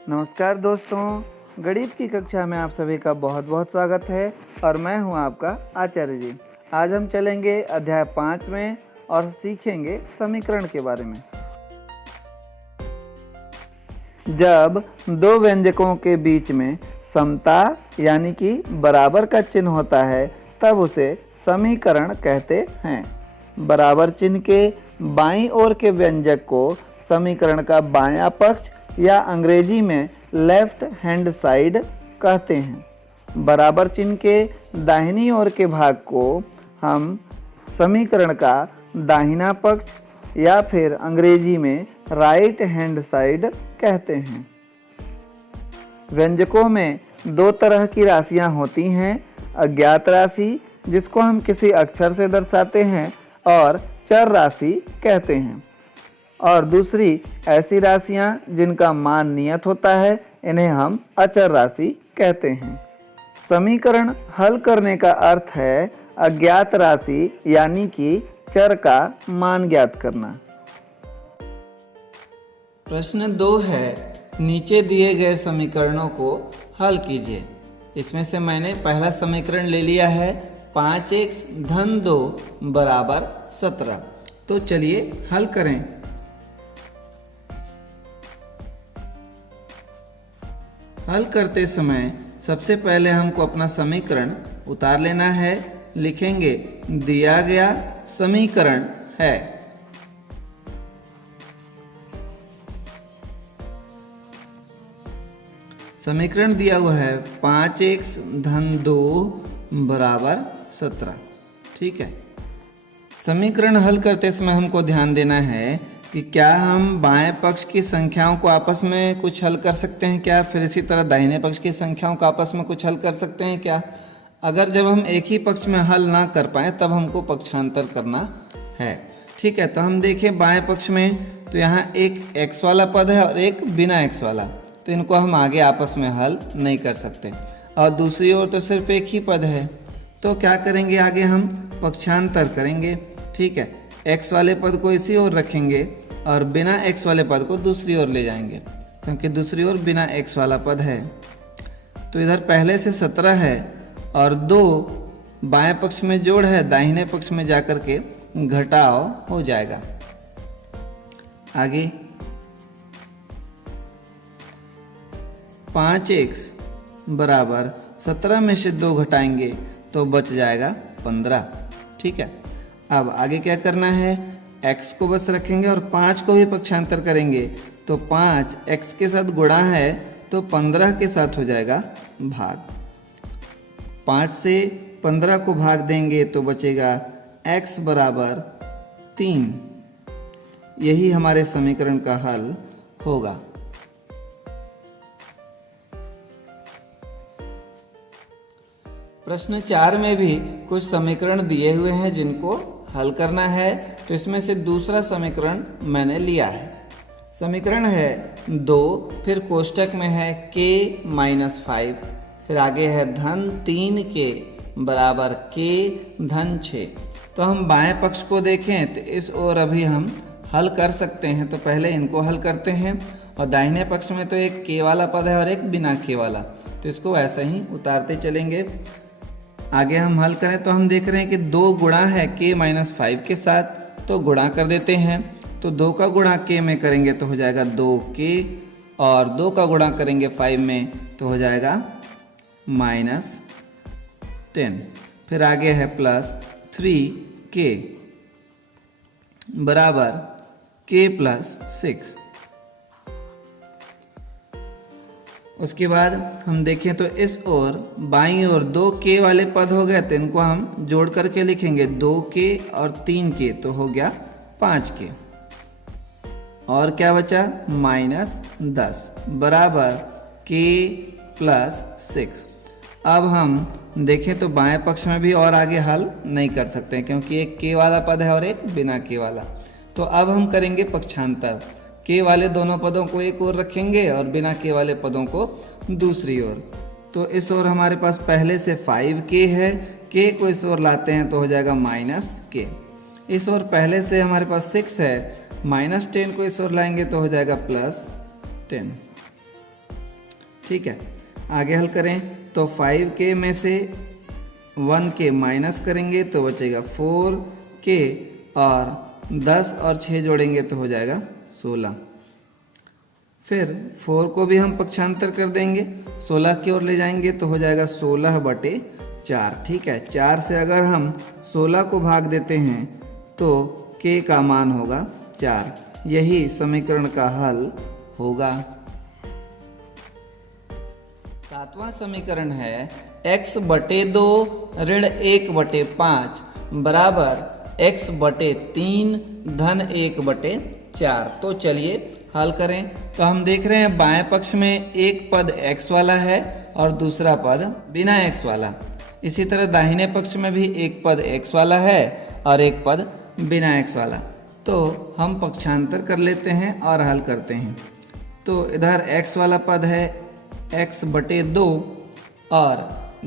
नमस्कार दोस्तों, गणित की कक्षा में आप सभी का बहुत बहुत स्वागत है और मैं हूं आपका आचार्य जी। आज हम चलेंगे अध्याय 5 में और सीखेंगे समीकरण के बारे में। जब दो व्यंजकों के बीच में समता यानी कि बराबर का चिन्ह होता है तब उसे समीकरण कहते हैं। बराबर चिन्ह के बाईं ओर के व्यंजक को समीकरण का बायां पक्ष या अंग्रेजी में लेफ्ट हैंड साइड कहते हैं। बराबर चिन्ह के दाहिनी ओर के भाग को हम समीकरण का दाहिना पक्ष या फिर अंग्रेजी में राइट हैंड साइड कहते हैं। व्यंजकों में दो तरह की राशियां होती हैं, अज्ञात राशि जिसको हम किसी अक्षर से दर्शाते हैं और चर राशि कहते हैं, और दूसरी ऐसी राशियां जिनका मान नियत होता है, इन्हें हम अचर राशि कहते हैं। समीकरण हल करने का अर्थ है अज्ञात राशि यानी कि चर का मान ज्ञात करना। प्रश्न 2 है, नीचे दिए गए समीकरणों को हल कीजिए। इसमें से मैंने पहला समीकरण ले लिया है 5x धन 2 बराबर 17। तो चलिए हल करें। हल करते समय सबसे पहले हमको अपना समीकरण उतार लेना है। लिखेंगे दिया गया समीकरण है। समीकरण दिया हुआ है 5x धन 2 बराबर 17। ठीक है। समीकरण हल करते समय हमको ध्यान देना है कि क्या हम बाएं पक्ष की संख्याओं को आपस में कुछ हल कर सकते हैं क्या, फिर इसी तरह दाहिने पक्ष की संख्याओं को आपस में कुछ हल कर सकते हैं क्या। अगर जब हम एक ही पक्ष में हल ना कर पाएँ तब हमको पक्षांतर करना है। ठीक है, तो हम देखें बाएं पक्ष में तो यहाँ एक x वाला पद है और एक बिना x वाला, तो इनको हम आगे आपस में हल नहीं कर सकते। और दूसरी ओर तो सिर्फ एक ही पद है, तो क्या करेंगे, आगे हम पक्षांतर करेंगे। ठीक है, x वाले पद को इसी ओर रखेंगे और बिना x वाले पद को दूसरी ओर ले जाएंगे, क्योंकि दूसरी ओर बिना x वाला पद है। तो इधर पहले से 17 है और 2 बाएं पक्ष में जोड़ है, दाहिने पक्ष में जाकर के घटाव हो जाएगा। आगे 5x बराबर 17 में से 2 घटाएंगे तो बच जाएगा 15। ठीक है, अब आगे क्या करना है, x को बस रखेंगे और 5 को भी पक्षांतर करेंगे, तो 5 x के साथ गुणा है तो 15 के साथ हो जाएगा भाग। 5 से 15 को भाग देंगे तो बचेगा x बराबर 3। यही हमारे समीकरण का हल होगा। प्रश्न 4 में भी कुछ समीकरण दिए हुए हैं जिनको हल करना है, तो इसमें से दूसरा समीकरण मैंने लिया है। समीकरण है 2, फिर कोष्टक में है k-5, फिर आगे है धन 3k बराबर k धन 6। तो हम बाएं पक्ष को देखें तो इस ओर अभी हम हल कर सकते हैं, तो पहले इनको हल करते हैं। और दाहिने पक्ष में तो एक k वाला पद है और एक बिना k वाला, तो इसको ऐसे ही उतारते चलेंगे। आगे हम हल करें तो हम देख रहे हैं कि 2 गुणा है k-5 के साथ, तो गुणा कर देते हैं। तो 2 का गुणा k में करेंगे तो हो जाएगा 2k, और 2 का गुणा करेंगे 5 में तो हो जाएगा -10। फिर आगे है प्लस 3k बराबर k प्लस 6। उसके बाद हम देखें तो इस ओर बाईं ओर 2k वाले पद हो गए, तो इनको हम जोड़ करके लिखेंगे 2k और 3k, तो हो गया 5k। और क्या बचा, -10 बराबर k प्लस 6। अब हम देखें तो बाएं पक्ष में भी और आगे हल नहीं कर सकते, क्योंकि एक k वाला पद है और एक बिना k वाला। तो अब हम करेंगे पक्षांतर। k वाले दोनों पदों को एक ओर रखेंगे और बिना k वाले पदों को दूसरी ओर। तो इस ओर हमारे पास पहले से 5k है, k को इस ओर लाते हैं तो हो जाएगा -k। इस ओर पहले से हमारे पास 6 है, -10 को इस ओर लाएंगे तो हो जाएगा +10। ठीक है। आगे हल करें तो 5k में से 1k माइनस करेंगे तो बचेगा 4k और 10 और 6 जोड़ेंगे तो हो जाएगा 16। फिर 4 को भी हम पक्षांतर कर देंगे, 16 की ओर ले जाएंगे तो हो जाएगा 16/4। ठीक है, 4 से अगर हम 16 को भाग देते हैं तो k का मान होगा 4। यही समीकरण का हल होगा। 7वां समीकरण है x/2 ऋण 1/5 बराबर x/3 धन 1/4। तो चलिए हल करें। तो हम देख रहे हैं बाएं पक्ष में एक पद x वाला है और दूसरा पद बिना x वाला। इसी तरह दाहिने पक्ष में भी एक पद x वाला है और एक पद बिना x वाला। तो हम पक्षांतर कर लेते हैं और हल करते हैं। तो इधर x वाला पद है x/2 और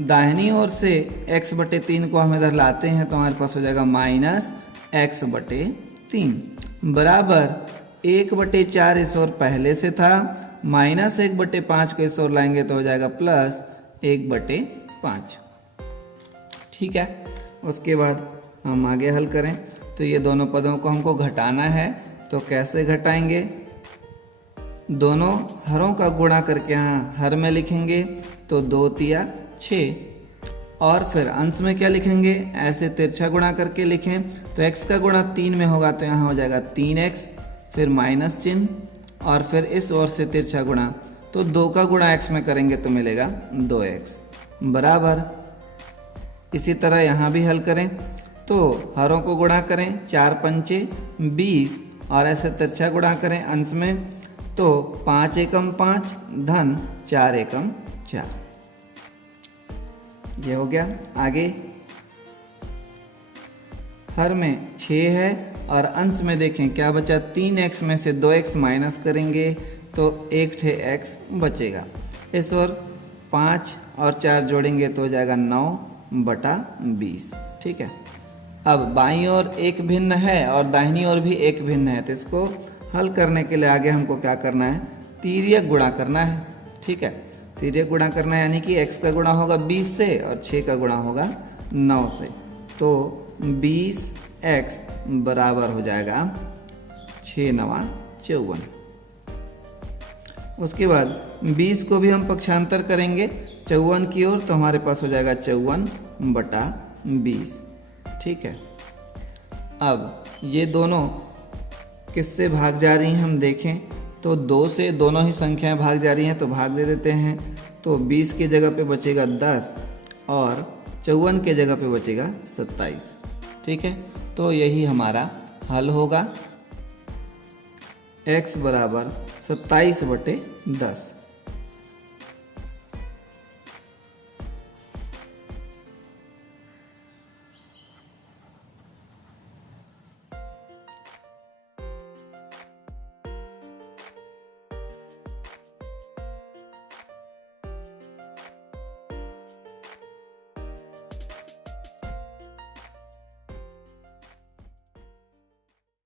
दाहिनी ओर से x/3 को हम इधर लाते हैं तो हमारे पास हो जाएगा -x/3 बराबर 1/4 इस ओर पहले से था, -1/5 को इस ओर लाएंगे तो हो जाएगा +1/5। ठीक है, उसके बाद हम आगे हल करें तो ये दोनों पदों को हमको घटाना है। तो कैसे घटाएंगे? दोनों हरों का गुणा करके यहाँ हर में लिखेंगे तो 2 तिया 6 और फिर अंश में क्या लिखेंगे? ऐसे तिरछा गुणा करके लिखें तो x का गुणा 3 में होगा तो यहाँ हो जाएगा 3x, फिर माइनस चिन्ह और फिर इस ओर से तिरछा गुणा तो 2 का गुणा x में करेंगे तो मिलेगा 2x बराबर। इसी तरह यहाँ भी हल करें तो हरों को गुणा करें 4 पंचे 20 और ऐसे तिरछा गुणा करें अंश में तो 5 एकम 5 धन 4 एकम 4। ये हो गया। आगे हर में 6 है और अंश में देखें क्या बचा? 3x में से 2x माइनस करेंगे तो 1 x बचेगा। इस ओर 5 और 4 जोड़ेंगे तो हो जाएगा 9/20। ठीक है, अब बाईं ओर एक भिन्न है और दाहिनी ओर भी एक भिन्न है तो इसको हल करने के लिए आगे हमको क्या करना है? तिर्यक गुणा करना है। ठीक है, तिर्यक गुणा करना है यानी कि x का गुणा होगा 20 से और 6 का गुणा होगा 9 से। तो 20x बराबर हो जाएगा 6×9 = 54। उसके बाद 20 को भी हम पक्षांतर करेंगे 54 की ओर तो हमारे पास हो जाएगा 54/20। ठीक है, अब ये दोनों किससे भाग जा रही हैं हम देखें तो 2 से दोनों ही संख्याएं भाग जा रही हैं तो भाग दे देते हैं। तो 20 की जगह पे बचेगा 10 और 54 के जगह पे बचेगा 27। ठीक है, तो यही हमारा हल होगा x बराबर 27/10।